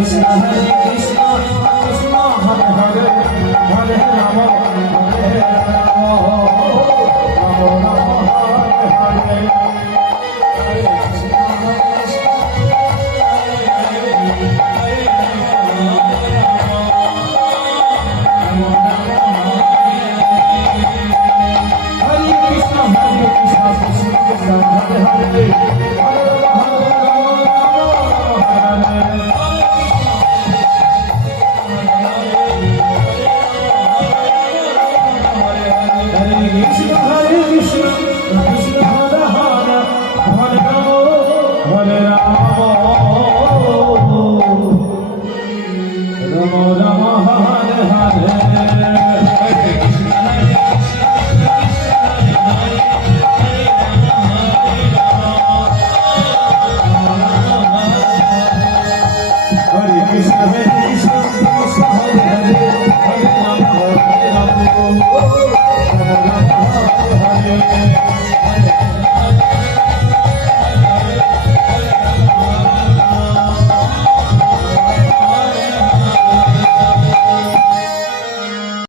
Krishna Hare Krishna Hare Hare Oh, oh, oh, oh,